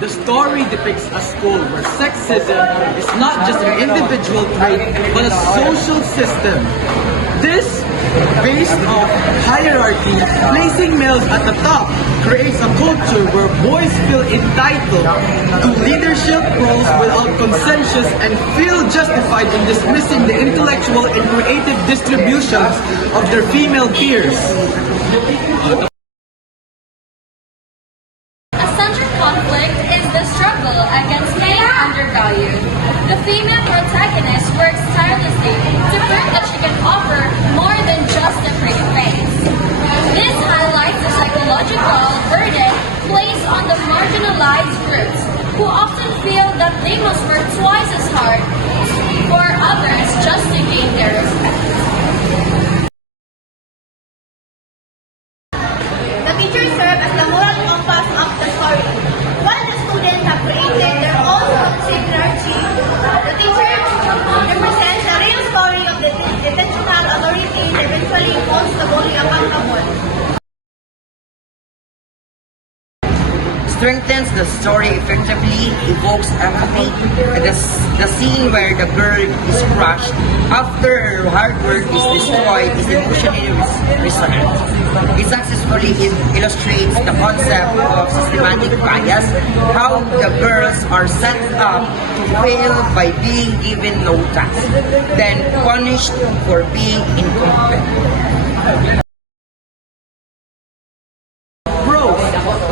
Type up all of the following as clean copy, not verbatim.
The story depicts a school where sexism is not just an individual trait, but a social system. This, based on hierarchy, placing males at the top, creates a culture where boys feel entitled to leadership roles without consensus and feel justified in dismissing the intellectual and creative distributions of their female peers. A central conflict is the struggle against being undervalued. The female protagonist works tirelessly to prove that she can offer more than just a pretty face. This highlights the psychological burden placed on the marginalized groups, who often feel that they must work twice as hard for others just to gain their respect. The teachers serve as the moral compass of the story. While the students have created their own singularity, the teacher represents the real story of the detentional authority that eventually holds the bully accountable. Strengthens the story effectively, evokes empathy, and the scene where the girl is crushed after her hard work is destroyed is emotionally resonant. It successfully illustrates the concept of systematic bias, how the girls are set up to fail by being given no task, then punished for being incompetent.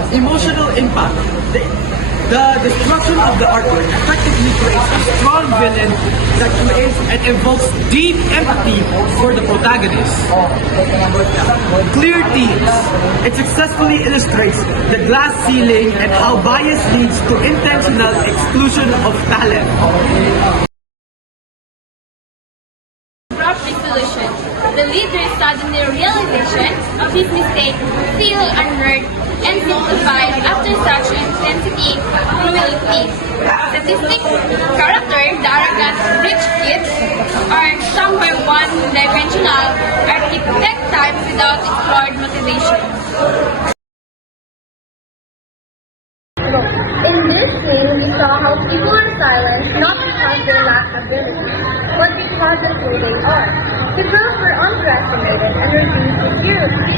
Emotional impact. The destruction of the artwork effectively creates a strong villain that creates and evokes deep empathy for the protagonist. Clear themes. It successfully illustrates the glass ceiling and how bias leads to intentional exclusion of talent. Prompt resolution. The leader suddenly realization of his mistake, feel unheard, and simplified after such intensity cruelty. Statistic character, the arrogant rich kids, are somewhere one-dimensional architect types without explored motivation. In this scene, we saw how people are silenced not because they lack ability, but because of who they are. The girls were underestimated and reduced to seriously,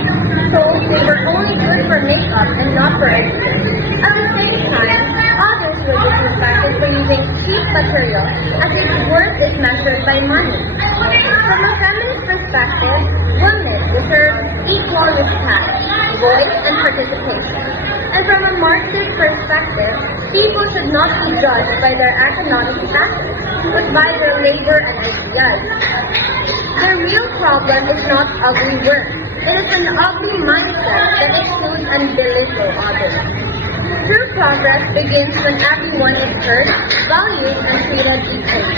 so they were only good for makeup and not for education. At the same time, others were disrespected for using cheap material as if worth is measured by money. From a feminist perspective, women deserve equal respect, voice, and participation. And from a Marxist perspective, people should not be judged by their economic status, but by their labor and ideas. The real problem is not ugly work. It is an ugly mindset that excludes and belittles others. True progress begins when everyone is heard, valued, and treated equally.